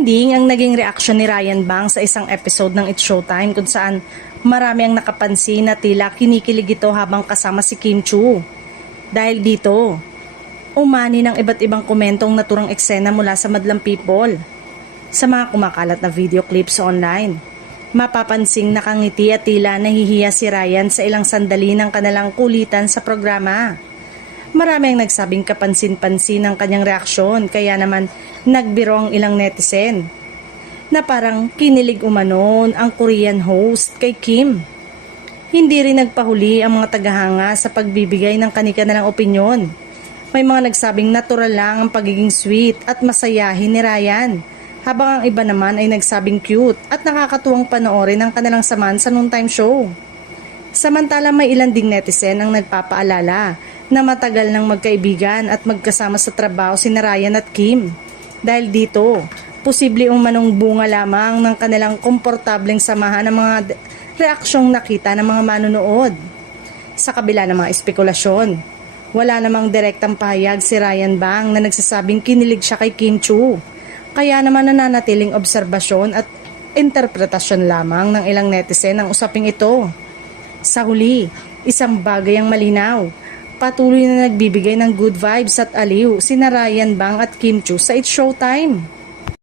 Trending ang naging reaksyon ni Ryan Bang sa isang episode ng It's Showtime kung saan marami ang nakapansin na tila kinikilig ito habang kasama si Kim Chiu. Dahil dito, umani ng iba't ibang komentong naturang eksena mula sa madlang people. Sa mga kumakalat na video clips online, mapapansing nakangiti at tila nahihiya si Ryan sa ilang sandali ng kanilang kulitan sa programa. Marami ang nagsabing kapansin-pansin ang kanyang reaksyon, kaya naman nagbiro ang ilang netizen na parang kinilig umanon ang Korean host kay Kim. Hindi rin nagpahuli ang mga tagahanga sa pagbibigay ng kani-kanilang opinyon. May mga nagsabing natural lang ang pagiging sweet at masayahin ni Ryan, habang ang iba naman ay nagsabing cute at nakakatuwang panoorin ang kanilang samahan sa noontime show. Samantala may ilan ding netizen ang nagpapaalala na matagal nang magkaibigan at magkasama sa trabaho si Ryan at Kim. Dahil dito, posible umanong bunga lamang ng kanilang komportableng samahan ng mga reaksyong nakita ng mga manonood. Sa kabila ng mga espekulasyon, wala namang direktang pahayag si Ryan Bang na nagsasabing kinilig siya kay Kim Chiu. Kaya naman nananatiling obserbasyon at interpretasyon lamang ng ilang netizen ang usaping ito. Sa huli, isang bagay ang malinaw. Patuloy na nagbibigay ng good vibes at aliw sina Ryan Bang at Kim Chiu sa It's Showtime.